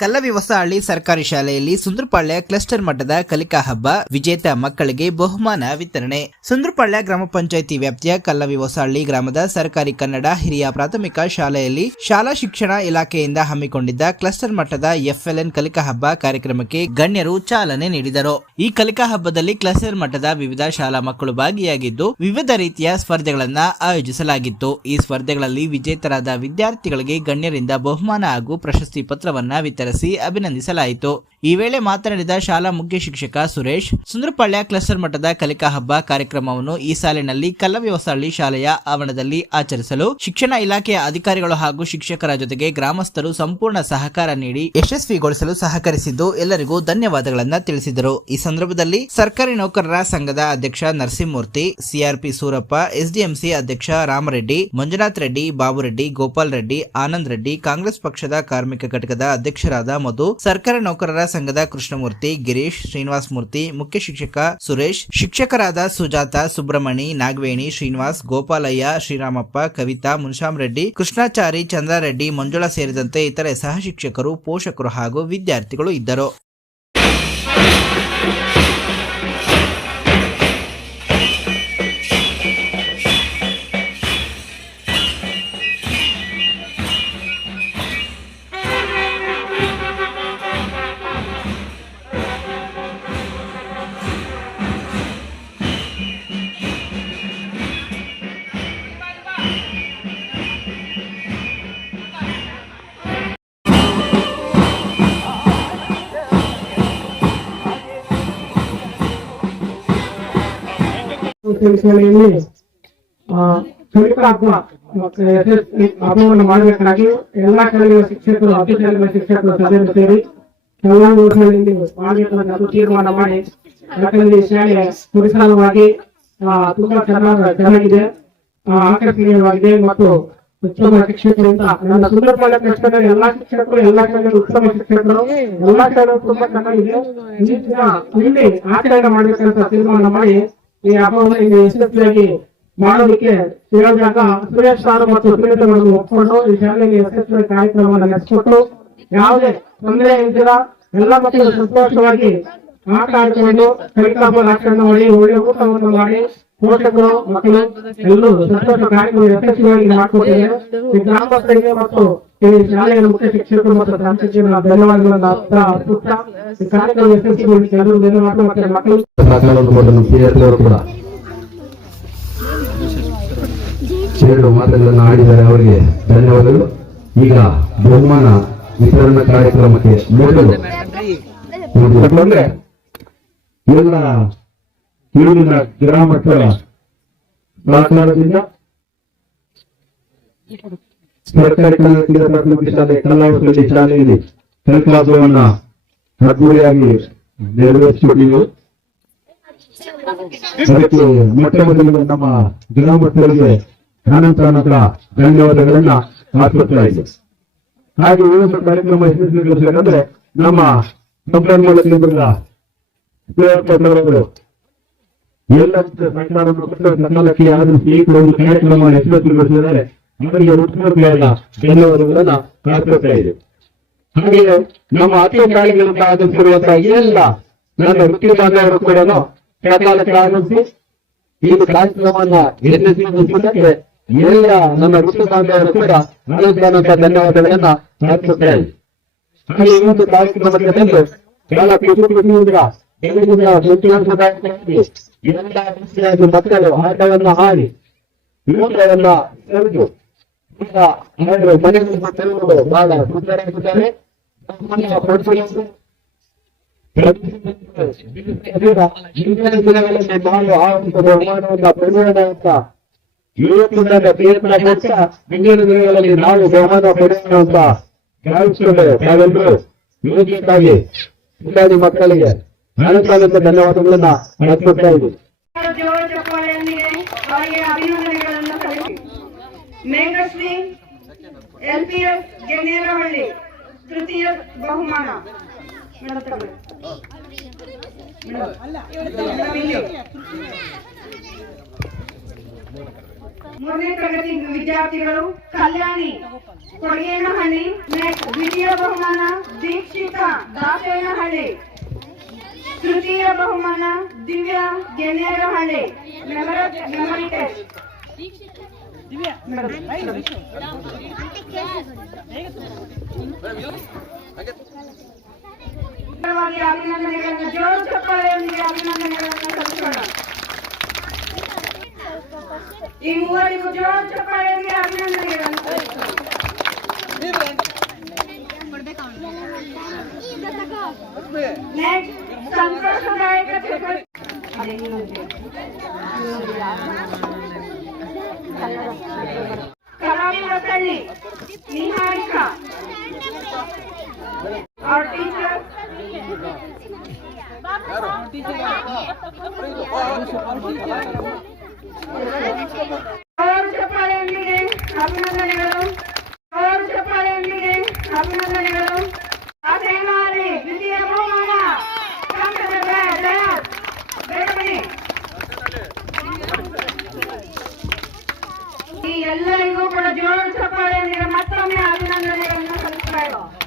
ಕಲ್ಲವಿವಸಹಳ್ಳಿ ಸರ್ಕಾರಿ ಶಾಲೆಯಲ್ಲಿ ಸುಂದ್ರಪಾಳ್ಯ ಕ್ಲಸ್ಟರ್ ಮಟ್ಟದ ಕಲಿಕಾ ಹಬ್ಬ, ವಿಜೇತ ಮಕ್ಕಳಿಗೆ ಬಹುಮಾನ ವಿತರಣೆ. ಸುಂದ್ರಪಾಳ್ಯ ಗ್ರಾಮ ಪಂಚಾಯಿತಿ ವ್ಯಾಪ್ತಿಯ ಕಲ್ಲವಿವಸಹಳ್ಳಿ ಗ್ರಾಮದ ಸರ್ಕಾರಿ ಕನ್ನಡ ಹಿರಿಯ ಪ್ರಾಥಮಿಕ ಶಾಲೆಯಲ್ಲಿ ಶಾಲಾ ಶಿಕ್ಷಣ ಇಲಾಖೆಯಿಂದ ಹಮ್ಮಿಕೊಂಡಿದ್ದ ಕ್ಲಸ್ಟರ್ ಮಟ್ಟದ ಎಫ್ಎಲ್ಎನ್ ಕಲಿಕಾ ಹಬ್ಬ ಕಾರ್ಯಕ್ರಮಕ್ಕೆ ಗಣ್ಯರು ಚಾಲನೆ ನೀಡಿದರು. ಈ ಕಲಿಕಾ ಹಬ್ಬದಲ್ಲಿ ಕ್ಲಸ್ಟರ್ ಮಟ್ಟದ ವಿವಿಧ ಶಾಲಾ ಮಕ್ಕಳು ಭಾಗಿಯಾಗಿದ್ದು, ವಿವಿಧ ರೀತಿಯ ಸ್ಪರ್ಧೆಗಳನ್ನ ಆಯೋಜಿಸಲಾಗಿತ್ತು. ಈ ಸ್ಪರ್ಧೆಗಳಲ್ಲಿ ವಿಜೇತರಾದ ವಿದ್ಯಾರ್ಥಿಗಳಿಗೆ ಗಣ್ಯರಿಂದ ಬಹುಮಾನ ಹಾಗೂ ಪ್ರಶಸ್ತಿ ಪತ್ರವನ್ನು ಪತ್ರವನ್ನ ವಿತರಿಸಿ ಅಭಿನಂದಿಸಲಾಯಿತು ಈ ವೇಳೆ ಮಾತನಾಡಿದ ಶಾಲಾ ಮುಖ್ಯ ಶಿಕ್ಷಕ ಸುರೇಶ್ ಸುಂದರಪಾಳ್ಯ ಕ್ಲಸ್ಟರ್ ಮಟ್ಟದ ಕಲಿಕಾ ಹಬ್ಬ ಕಾರ್ಯಕ್ರಮವನ್ನು ಈ ಸಾಲಿನಲ್ಲಿ ಕಲ್ಲವ್ಯವಸಹಳ್ಳಿ ಶಾಲೆಯ ಆವರಣದಲ್ಲಿ ಆಚರಿಸಲು ಶಿಕ್ಷಣ ಇಲಾಖೆಯ ಅಧಿಕಾರಿಗಳು ಹಾಗೂ ಶಿಕ್ಷಕರ ಜೊತೆಗೆ ಗ್ರಾಮಸ್ಥರು ಸಂಪೂರ್ಣ ಸಹಕಾರ ನೀಡಿ ಯಶಸ್ವಿಗೊಳಿಸಲು ಸಹಕರಿಸಿದ್ದು ಎಲ್ಲರಿಗೂ ಧನ್ಯವಾದಗಳನ್ನು ತಿಳಿಸಿದರು. ಈ ಸಂದರ್ಭದಲ್ಲಿ ಸರ್ಕಾರಿ ನೌಕರರ ಸಂಘದ ಅಧ್ಯಕ್ಷ ನರಸಿಂಹಮೂರ್ತಿ, ಸಿಆರ್ಪಿ ಸೂರಪ್ಪ, ಎಸ್ಡಿಎಂಸಿ ಅಧ್ಯಕ್ಷ ರಾಮರೆಡ್ಡಿ, ಮಂಜುನಾಥ್ ರೆಡ್ಡಿ, ಬಾಬುರೆಡ್ಡಿ, ಗೋಪಾಲ್ ರೆಡ್ಡಿ, ಆನಂದ್ ರೆಡ್ಡಿ, ಕಾಂಗ್ರೆಸ್ ಪಕ್ಷದ ಕಾರ್ಮಿಕ ಘಟಕದ ಅಧ್ಯಕ್ಷರಾದ ಮಧು, ಸರ್ಕಾರಿ ನೌಕರರ ಸಂಘದ ಕೃಷ್ಣಮೂರ್ತಿ ಗಿರೀಶ್ ಶ್ರೀನಿವಾಸ್ ಮೂರ್ತಿ, ಮುಖ್ಯ ಶಿಕ್ಷಕ ಸುರೇಶ್, ಶಿಕ್ಷಕರಾದ ಸುಜಾತ, ಸುಬ್ರಹ್ಮಣಿ, ನಾಗವೇಣಿ, ಶ್ರೀನಿವಾಸ್, ಗೋಪಾಲಯ್ಯ, ಶ್ರೀರಾಮಪ್ಪ, ಕವಿತಾ ಮುನ್ಶಾಮ್ ರೆಡ್ಡಿ ಕೃಷ್ಣಾಚಾರಿ, ಚಂದ್ರಾರೆಡ್ಡಿ, ಮಂಜುಳಾ ಸೇರಿದಂತೆ ಇತರೆ ಸಹ ಶಿಕ್ಷಕರು, ಪೋಷಕರು ಹಾಗೂ ವಿದ್ಯಾರ್ಥಿಗಳು ಇದ್ದರು. ಮತ್ತೆ ಯಶಸ್ವಿ ಹಬ್ಬವನ್ನು ಮಾಡಬೇಕಾಗಿ ಎಲ್ಲಾ ಶಾಲೆಗಳ ಶಿಕ್ಷಕರು ಅಧಿಕಾರಿಗಳ ಶಿಕ್ಷಕರು ಸಭೆ ಸೇರಿ ಎಲ್ಲಾ ಶಾಲೆಯಲ್ಲಿ ಮಾಡಬೇಕಂತ ಅದು ತೀರ್ಮಾನ ಮಾಡಿ ಯಾಕಂದ್ರೆ ಶಾಲೆ ಪರಿಸರವಾಗಿ ತುಂಬಾ ಚೆನ್ನಾಗಿ ಚೆನ್ನಾಗಿದೆ ಆಕರ್ಷಣೀಯವಾಗಿದೆ ಮತ್ತು ಉತ್ತಮ ಶಿಕ್ಷಕರಿಂದ ನನ್ನ ಸುಂದರ ಕಷ್ಟದ ಎಲ್ಲಾ ಶಿಕ್ಷಕರು ಎಲ್ಲಾ ಶಾಲೆಗಳ ಉತ್ತಮ ಶಿಕ್ಷಕರು ಎಲ್ಲಾ ಶಾಲೆಗಳು ತುಂಬಾ ಚೆನ್ನಾಗಿದೆ ಇಲ್ಲಿ ಆಚರಣೆ ಮಾಡಬೇಕಂತ ತೀರ್ಮಾನ ಮಾಡಿ ಈ ಹಬ್ಬವನ್ನು ಇಲ್ಲಿ ಯಶಸ್ವಿಯಾಗಿ ಮಾಡೋದಕ್ಕೆ ಇರೋದಾಗ ಸುರೇಶ್ ಸಾರು ಮತ್ತು ಸುನೀತಗಳನ್ನು ಒಪ್ಪಿಕೊಂಡು ಈ ಶಾಲೆಯಲ್ಲಿ ಯಶಸ್ವಿ ಕಾರ್ಯಕ್ರಮವನ್ನು ನಡೆಸಿಕೊಟ್ಟು ಯಾವುದೇ ತೊಂದರೆ ಇಲ್ದಿರ ಎಲ್ಲ ಮಕ್ಕಳು ಸಂತೋಷವಾಗಿ ಆಟ ಆಡಿಕೊಂಡು ಕಲಿಕಾಂಬ ಆಚರಣೆ ಮಾಡಿ ಒಳ್ಳೆ ಊಟವನ್ನು ಮಾಡಿ ಪೋಷಕರು ಮಕ್ಕಳು ಎಲ್ಲರೂ ಸಂತೋಷ ಕಾರ್ಯಕ್ರಮ ಯಶಸ್ವಿಯಾಗಿ ಮಾಡಿಕೊಟ್ಟಿದ್ದಾರೆ. ಈ ಗ್ರಾಮಸ್ಥರಿಗೆ ಮತ್ತು ಈ ಶಾಲೆಯ ಮುಖ್ಯ ಶಿಕ್ಷಕರು ಮತ್ತು ಪ್ರಾಂಶುಪಾಲರಿಗೆ ಧನ್ಯವಾದಗಳನ್ನು ಅರ್ಥ- ಅರ್ಪಿಸ್ತಾ ಈ ಕಾರ್ಯಕ್ರಮ ಯಶಸ್ವಿಗೊಳಿಸಿ ಎಲ್ಲರೂ ಧನ್ಯವಾದ ಮತ್ತು ಮಕ್ಕಳು. ಕೂಡ ಎರಡು ಮಾತುಗಳನ್ನು ಆಡಿದ್ದಾರೆ. ಅವರಿಗೆ ಧನ್ಯವಾದಗಳು. ಈಗ ಬಹುಮಾನ ವಿತರಣಾ ಕಾರ್ಯಕ್ರಮಕ್ಕೆ ಮೊದಲು ಎಲ್ಲ ಇಲ್ಲಿನ ಗ್ರಾಮಸ್ಥರ ಸಹಕಾರದಿಂದ ಸರ್ಕಾರಿ ಕನ್ನಡ ಪ್ರಾಥಮಿಕ ಶಾಲೆ ಕಲಾವಸತಿ ಶಾಲೆಯಲ್ಲಿ ಕಲಿಕಾಭವನ್ನ ಅದ್ದೂರಿಯಾಗಿ ನೆರವೇರಿಸಿಕೊಟ್ಟಿದ್ದೆವು ಅದಕ್ಕೆ ಮೊಟ್ಟ ಮೊದಲು ನಮ್ಮ ಗ್ರಾಮಸ್ಥರಿಗೆ ಅನಂತರ ನಂತರ ಧನ್ಯವಾದಗಳನ್ನ ಅರ್ಪಿಸ್ತಾ ಇದೆ ಹಾಗೆ ಕಾರ್ಯಕ್ರಮ ನಮ್ಮ ಸಂಪನ್ಮೂಲ ಕೇಂದ್ರದ ಎಲ್ಲ ಒಂದು ಕಾರ್ಯಕ್ರಮ ಅವರಿಗೆ ಪ್ರಾರ್ಥಿಸ್ತಾ ಇದೆ ಹಾಗೆ ನಮ್ಮ ಅತಿ ಪ್ರಾಣಿಗಳಂತ ಆಧರಿಸಿರುವಂತಹ ಎಲ್ಲ ನನ್ನ ವೃತ್ತಿ ಬಾಂಧವರು ಕೂಡ ಸಕಾಲಕ್ಕೆ ಈ ಕಾರ್ಯಕ್ರಮವನ್ನ ಎಲ್ಲ ನನ್ನ ವೃತ್ತಿ ಕೂಡ ಅನಂತ ಧನ್ಯವಾದಗಳನ್ನ ಪ್ರಾರ್ಥಿಸ್ತಾ ಹಾಗೆ ಈ ಒಂದು ಕಾರ್ಯಕ್ರಮಕ್ಕೆ ಬಂದು ಮಕ್ಕಳು ಆಟವನ್ನು ಆಡಿ ಊಟವನ್ನ ತೆರೆದು ಮನೆಗಳಿಗೆ ತೆರಳಲು ಬಹಳ ನಮ್ಮನ್ನ ಹಿಂದಿನ ದಿನಗಳಲ್ಲಿ ನಾವು ಆ ಒಂದು ಬಹುಮಾನವನ್ನ ಪಡೆಯೋಣ ಅಂತ ಇವತ್ತಿನ ಪ್ರಯತ್ನ ಕೊಟ್ಟ ಮುಂದಿನ ದಿನಗಳಲ್ಲಿ ನಾವು ಬಹುಮಾನ ಪಡೆಯೋಣ ಅಂತ ಭಾವಿಸಿಕೊಂಡು ನಾವೆಲ್ಲರೂ ಯೋಗ್ಯಕ್ಕಾಗಿ ಮಕ್ಕಳಿಗೆ ಅನಂತ ಧನ್ಯವಾದಗಳನ್ನ ಎಲ್ಪಿಎಸ್ ಗೆನ್ನೇರಹಳ್ಳಿ ತೃತೀಯ ಬಹುಮಾನ. ಮೂರನೇ ವಿದ್ಯಾರ್ಥಿಗಳು ಕಲ್ಯಾಣಿ ಕೊಡಗೇನಹಳ್ಳಿ ದ್ವಿತೀಯ ಬಹುಮಾನ ದೀಕ್ಷಿತ ದಾಸೇನಹಳ್ಳಿ. ತೃತೀಯ ಬಹುಮಾನ Divya Gennerahalli memory- memory test ಪರವಾಗಿ ಅಭಿನಂದನೆಗಳನ್ನು ಜೋರು ಚಪ್ಪಾಳೆಯೊಂದಿಗೆ ಅಭಿನಂದನೆಗಳನ್ನು ಸಲ್ಲಿಸೋಣ ಈ ಮೂವರಿಗೂ ಜೋರು ಚಪ್ಪಾಳೆಯೊಂದಿಗೆ ಅಭಿನಂದನೆಗಳನ್ನು ಸಲ್ಲಿಸೋಣ ನೆಕ್ಸ್ಟ್ সম্প্রদায়কে కళాపురకల్లి నిహారిక our teacher చెప్పాలండి 还有